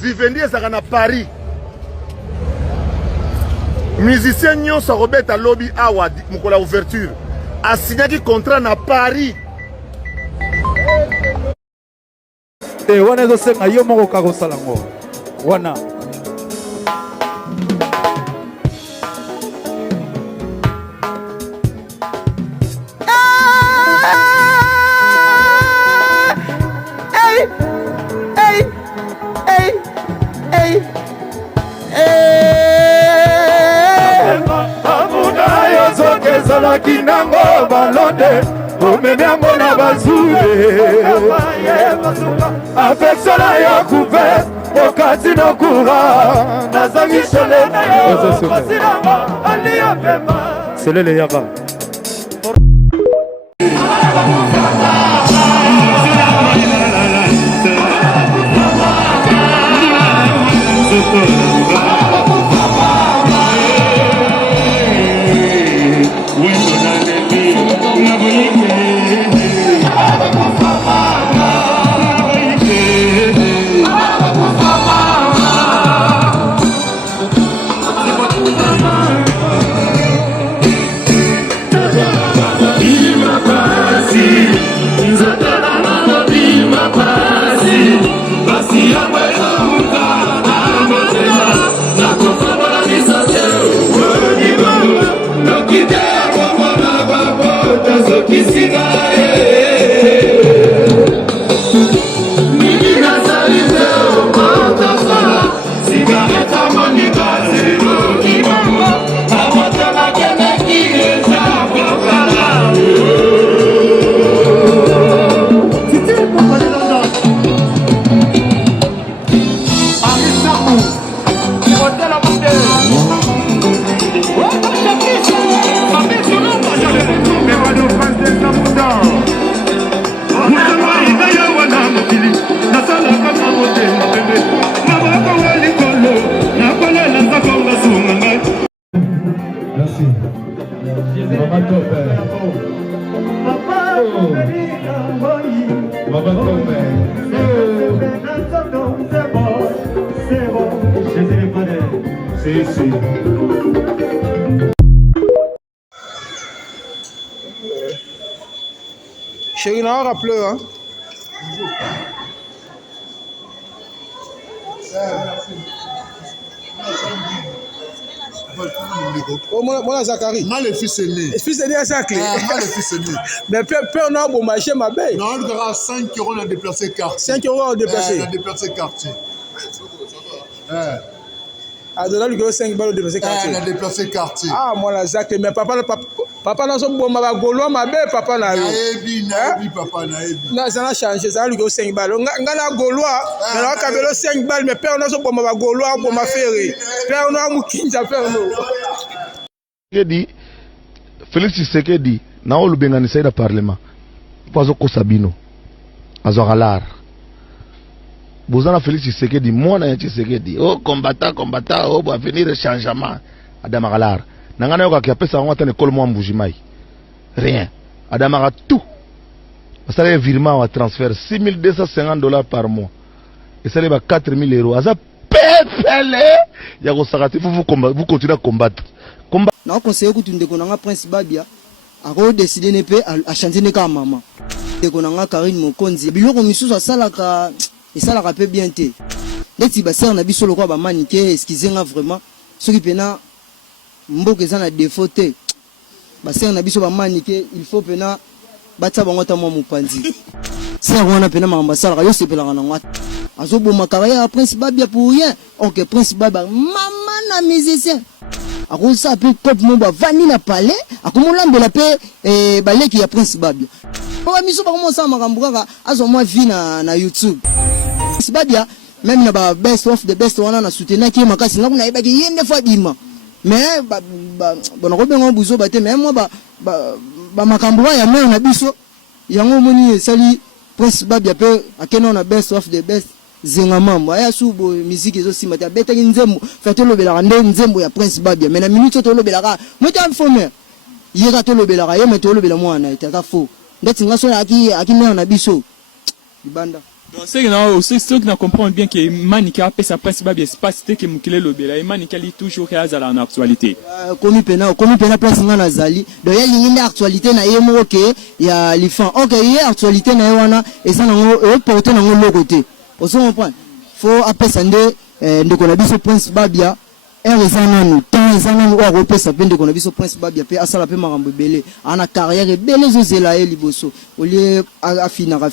Vivendi ezaka na Paris. Musicien nyonso akobeta lobby awa mokola ouverture asignaki contrat na Paris. Wana ezosenga yo moko kakosala ngo wana kinango balonde omemiango na bazule afeksona ya kuve okati nokura nazangishele na yo masinanga aliyapema selele yaka Chérie, on a rappelé, hein? Oh, moi, Zachary. Moi, le fils aîné. Le fils aîné à Zachary. Moi, le fils aîné. Mais père, on a bon marché, ma belle. Non, on aura 5 euros, on a déplacé quartier. 5 euros, on a déplacé. On a déplacé quartier. Ah, de là, il y a 5 balles, on a déplacé quartier. On a déplacé quartier. Ah, moi, la Zachary. Mais papa, n'a pas bon, ma gaulois, ma belle, papa, n'a Naebi, papa, naebi. Non, ça a changé, ça a eu 5 balles. On a gaulois, mais on a 5 balles, mais père, on a bon, ma gaulois, pour ma ferrée. Père, on a moukin, ça fait nous. Dit Félix Tshisekedi na olubenganisa ida parlement pazo kosabino azoralar bozana Félix Tshisekedi mwana ya Tshisekedi oh combattant oh va venir changement adamagalar nangana yoka ki apesa ngwa tane kol mwa mbujimai rien adamara tout ça a un virement à transfert $6,250 par mois et ça va €4,000 ça pépele ya ko sakati vous continuez à combattre na conseiller ko tunde ko nga Prince Babia ako décider ne pe a chanter ne ka mama de ko nga Karine Mokonzi biloko misusu asalaka esalaka pe bien te ndeti ba sœur na biso lokwa ba manike excusez nga vraiment soki pena mboka eza na défaut te ba sœur na biso ba manike il faut pena batsa bango ta mo mupanzi sœur wana pena mamba salaka yo sepelaka na ngwa azoboma carrière à Prince Babia pour rien OK Prince Babia maman na musicien akosa pe top mo ba vani na palais akomolambela pe baleki ya Prince Babia ba miso ba komosa makambo kaka azo mwa vie na YouTube Prince Babia même na ba best of the best wana na soutenir ki makasi na kuna ibaki yende fois bima mais bona ko bengo buzo ba te mais moi ba makambo ya mère na biso yango moni esali Prince Babia pe akena na best of the best zenga mambo aya subo musique ezo simata beta nzembo fete lobela nde nzembo ya Prince Babia mais na minute to lobela ka moto informer yeka to lobela ka yemeto lobela mwana itata fo ndeti ngaso aki mère na biso ibanda donc c'est ce que nous comprenons bien que Manika a sa Prince Babia espace que mukile lobela et Manika li toujours réazala en actualité komi pena place ngana zali donc ya lingi actualité na yemo ke ya lifan OK ya actualité na wana esa nango porter nango lokote oso comprendre faut apesa ndeko na biso Prince Babia ezananu temps ezananu wa repesa pe ndeko na biso Prince Babia pe asala pe makambo belé ana carrière belé zozela ye liboso olie afinaka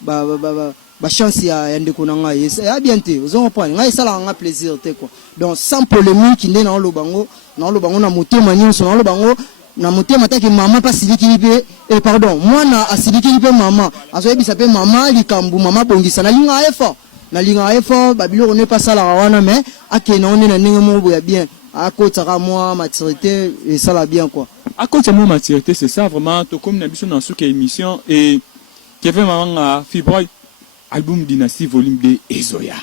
ba chance ya ndeko na ngai ya bien te ozo comprendre ngai sala nga plaisir te quoi donc sans polémique ndé na lobango na motema nyonso na lobango na motema taki mama pa siliki pe pardon moi na asiliki pe mama azo yebisa pe mama likambu mama bongisa na linga effort babilo on n'est pas ça la wana mais akena on est na ndenge mo boya bien akotaka moi maturité et ça la bien quoi akotaka moi maturité c'est ça vraiment to comme na biso na souka émission et Kevin Manga Fibroid album Dynasty volume 2 Ezoya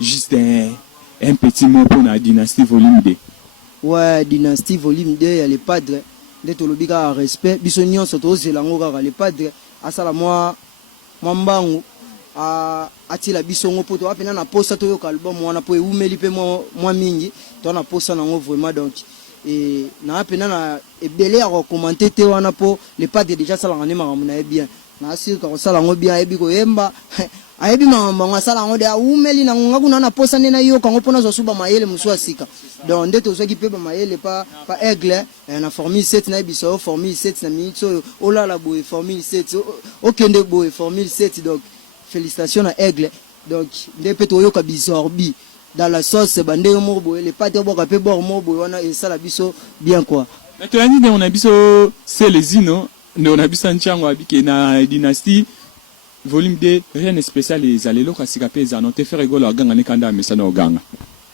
juste un petit mot pour la Dynasty volume 2 ouais Dynasty volume 2 il y a les padres de tolobika respect biso nyonso to zelango kaka les padres asala moi mbangu atila biso ngo poto apena na posta to yo album wana po eumeli pe moi mingi to na posta nango vraiment donc et na apena na ebele a recommander te wana po les padres déjà sala ngane makambo na bien na asir ka sala ngo bien ebi ko yemba ayebi mama sala ngo de aumeli na ngaku na posta nena yo kango pona zo suba mayele musu asika donc ndeto zo ki pe ba mayele pa aigle na formule 7 na biso formule 7 na minute o la la boy formule 7 okende boy formule 7 donc félicitations à aigle donc nde pe to yo ka bizorbi dans la sauce bande mo boy les pâtes bo ka pe bor mo boy wana et ça la biso bien quoi mais to ani on a biso c'est les ino on a biso nchango abike na dynastie volume 2 rien de spécial les alelo ka sikape za note faire rigolo aganga ne kanda mesana oganga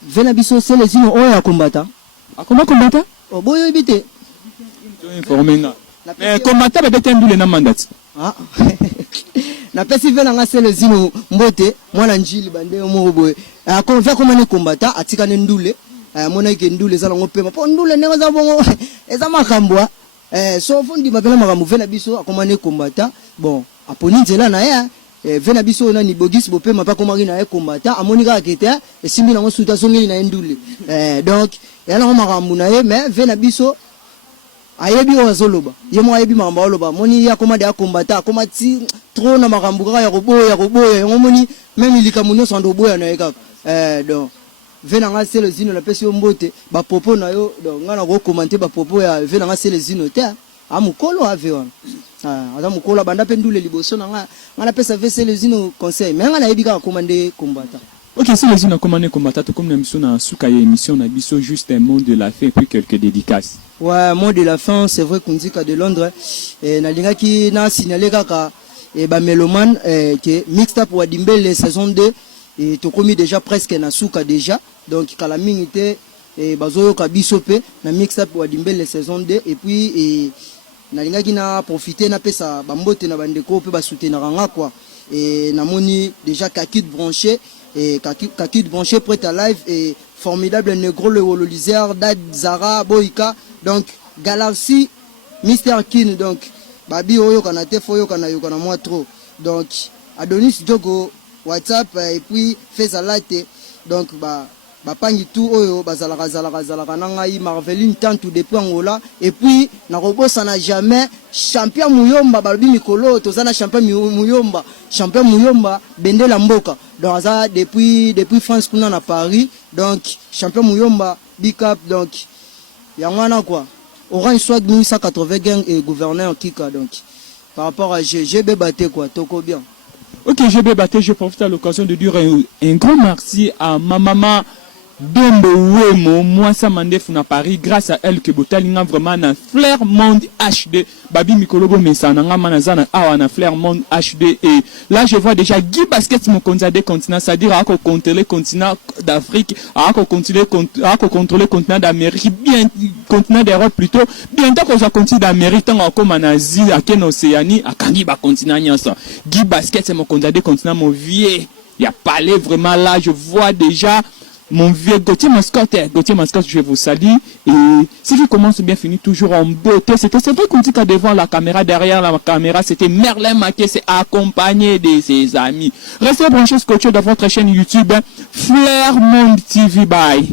vena biso c'est les ino oya combattant akoma combattant o boyo ebite to informer nga mais combattant be betendule na mandat na pesi vena nga c'est les ino mbote mwana njili bande mo boye akonva koma ne combattant atika ne ndule mona ke ndule za ngo pema po ndule ne za bongo eza makambwa so fundi mapela makambo vena biso akoma ne combattant bon aponi nzela na ya vena biso na ni bogis bo pema pa koma na ya combattant amoni ka kete esimbi na ngo suta songeli na ndule donc yana ngo makambo na ye mais vena biso ayebi o zoloba yemo ayebi makambo oloba moni ya koma de combattant koma ti trop na makambo ka ya koboya ngomoni même ilikamunyo sando boya na ye kaka donc vena nga c'est le zino la pesi mbote ba popo na yo donc nga na ko commenter ba popo ya vena nga c'est le zino te amukolo ave wana ata mukolo banda pe ndule liboso na nga na pesa c'est le zino conseil mais nga na yebika commander combattant. OK, c'est les zino commander combattant comme na biso na suka ya émission na biso juste un mot de la fin et puis quelques dédicaces. Ouais, mot de la fin, c'est vrai qu'on dit qu'à de Londres et na linga ki na signaler kaka et ba meloman que mixed up Wadimbele saison 2 et to komi déjà presque na suka déjà donc kala mingité et bazoyo ka bisope na mixed up Wadimbele saison 2 et puis et na linga ki na profiter na pesa bambote na bandeko pe ba soutenir nga quoi et na moni déjà Kakit branché et Kakit branché prêt à live et formidable négro le Wololizer Dad Zara Boika donc Galaxy Mr Kin donc babi oyo kana te fo yo kana yo kana moi trop donc Adonis Diogo WhatsApp et puis fait salate donc bapangi tout oyo bazalaka nangai Marveline tantu depuis Angola et puis na robosa na jamais champion Muyomba balobi mikolo tozana champion Muyomba bendela mboka donc ça depuis France kuna na Paris donc champion Muyomba big up donc yangana quoi Orange soit 1180 gang et gouverneur Kika donc par rapport à GB Baté quoi toko bien. Ok, GB Baté, je profite à l'occasion de dire un grand merci à ma maman Dombo Wemo, moi ça mandef na Paris, grâce à elle que Botalinga vraiment na Flair Monde HD, Babi Mikolobo Messananga Manazana Awana Flair Monde HD et là je vois déjà Guy Basket mon des continents, c'est-à-dire à contrôler le continent d'Afrique, à contrôler le continent d'Amérique, bien continent d'Europe plutôt, bientôt qu'on soit continent d'Amérique, tant comme en Asie, à Ken Océanie, à Kangiba continent nyasa. Guy Basket c'est mon des continents mon vieux, il y a parlé vraiment là, je vois déjà mon vieux Gauthier Mascotte, je vous salue. Et si je commence bien fini toujours en beauté, c'est vrai qu'on dit qu'à devant la caméra, derrière la caméra, c'était Merlin Maquet, c'est accompagné de ses amis. Restez branchés scotchés dans votre chaîne YouTube, Flair Monde TV. Bye.